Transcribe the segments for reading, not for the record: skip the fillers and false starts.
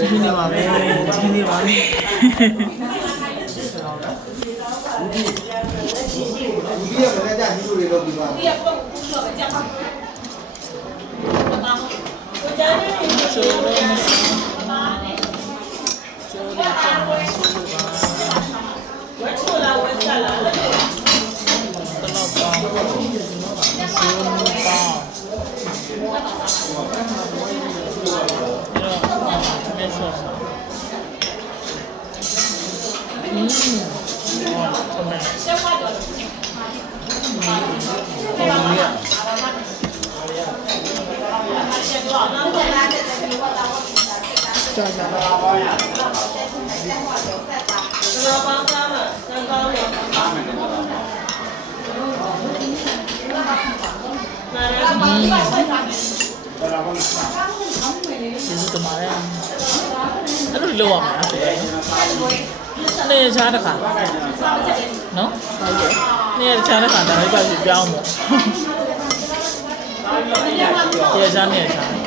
ဒီနေ့ပါပဲဒီနေ့ပါပဲဒီရကလည်းကြာဒီလိုတွေလုပ်ပြီးသွားတယ်ချိုးတော့မစချိုးတော့ဝက်ချူလာဝက်ချလာတော့ပါဆိုပါမေဆောစာဟုတ်တယ်ဆက်ပါတော့ဟုတ်ပြီကြာကြာကျေးဇူးတင်ပါတယ်အဲ့လိုလုပ်ရမှာဆိုတော့နေချားတခါနော်ဟုတ်ကဲ့နေချားတခါဒါလေးပါစီပြောင်းမို့နေချားနေချား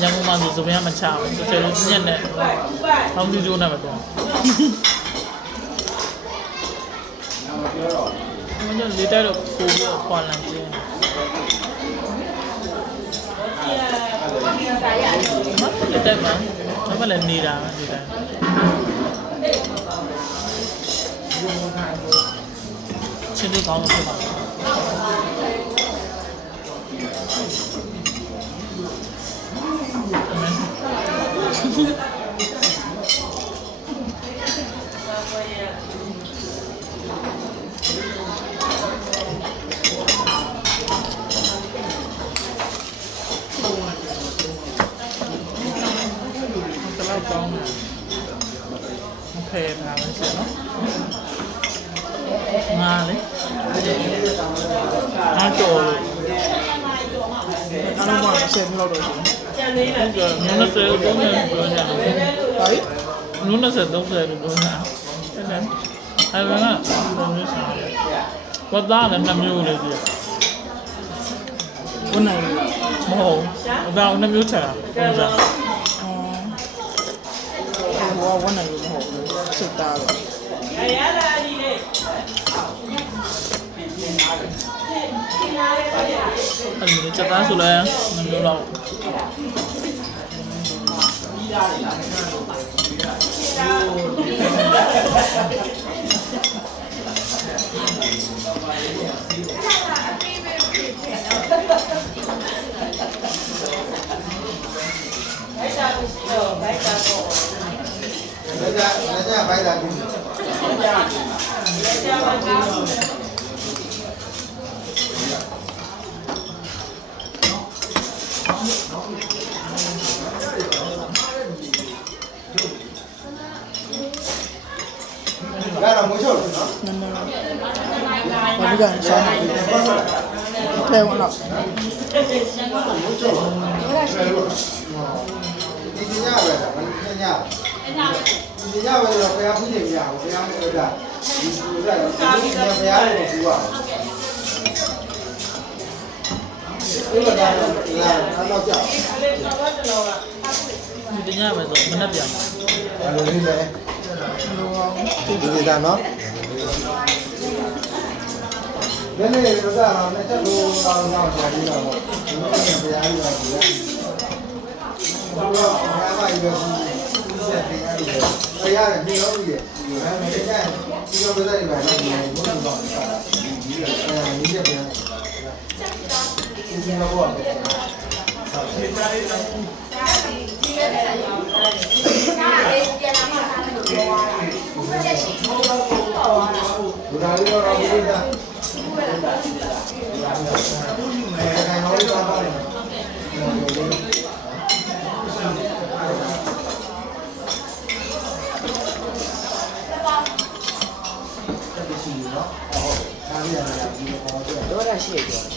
ညမမဆိုဘယ်မှာမချဘူးတစ်ချက်လုံးညက်နဲ့အောင်းစီကျိုးနဲ့မပြောမင်းလေးတိုက်တော့ပို့ပြီးခွာလန်ကျင်းမလေးတိုက်မှာမလည်းနေတာဒီတိုင်းချင်းလေးကောင်းလို့ဖြစ်ပါဖေးပါမယ်ဆိုတော့ငါလေအားတော်အားလုံးပါ10မိနစ်လောက်တော့ကျန်သေးတယ်ဟုတ်ကဲ့90 30ပြောနေပါပြီ90 30လို့ပြောနေတာအဲ့ဒါကဘယ်လိုစားလဲဘာသာနဲ့2မျိုးလေးပြဘုန်းနိုင်မဟုတ်ဒါ2မျိုးချတာပုံစံ ဝတ်နိုင်လို့မဟုတ်ဘူးစစ်သားတော့အဲ့ဒီချက်သားဆိုလဲမမျိုးတော့လက်ကြဘိုက်လာပြီကတော့မချို့နော် နမဘာဒီကစားနေတယ်ဝင်တော့ ဒီညပဲလားဒီညဒီညပဲတော့ဘုရားဖူးနေကြအောင်ဘုရားမို့တာဒီလိုတော့ဒီညဘုရားကိုကူအောင်ဒီလိုတော့ကြောက် ဒီညပဲဆိုမနှက်ပြန် ဘယ်လိုလဲ လိုအောင် ဒီဒေတာနော်နည်းနည်းတော့တော့လက်ချက်လို့တော့ကြာပြီးတော့ဒီနေ့ဘုရားကြီးပါဘူးဘုရားဘုရားမကြီးတော့ဒီဆက်တင်ရတယ်ဘုရားလည်းပြောပြီးတယ်အဲဒီကျရင်ဒီလိုပဲလိုက်ပါတော့ဒီဘုရားတော့ဒီချက်ပြန်ဒီလိုပေါ့ဘုရားလေးတော့ဘုရားဒါ多大些个？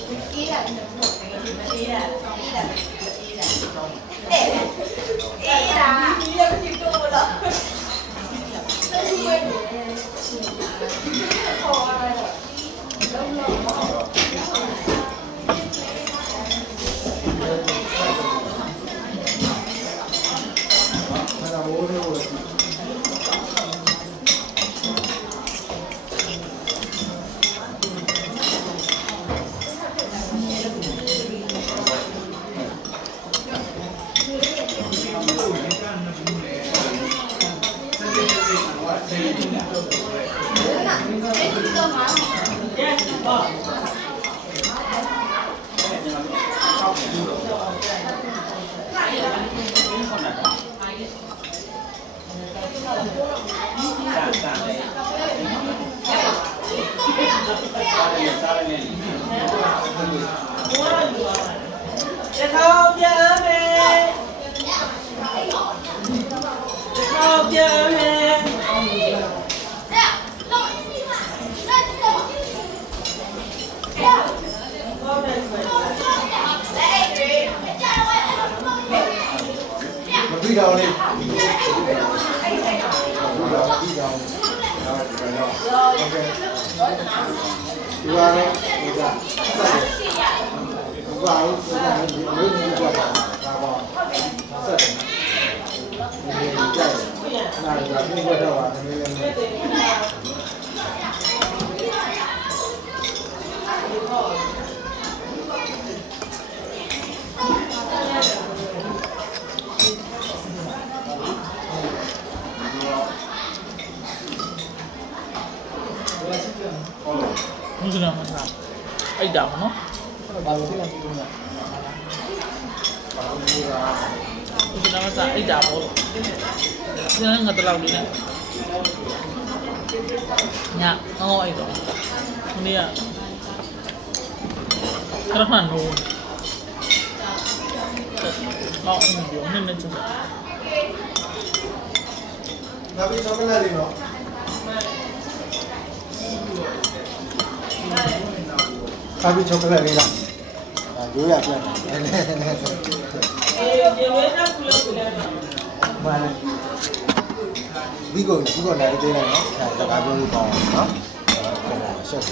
ပြီးတော့လေပြီးတော့โอเคဒီကတော့ဒီကဘာလို့ဒီကပါဒါပါဆက်ဒီကြိုက်နားလာပြီးတော့ပါနည်းနည်းမစနာမစားအိတ်တာမနော် ဘာလို့လဲဒီလိုလဲဘာလို့လဲ မစနာမစားအိတ်တာပေါ့ဒီနေ့ငါတလောက်လေးနဲ့ညဟောအိတ်တော့ဒီနေ့ကခရခဏနိုးတော့အင်းပြောနည်းနည်းချက် နောက်ပြီးဆောက်လာလေးနော်ကာဘီချောကလက်လေးလားရိုးရပြတ်တယ်ဘာလဲဒီကိုနားလေးသေးတယ်နော်ဒါကပြောလို့ကောင်းအောင်နော်ဆက်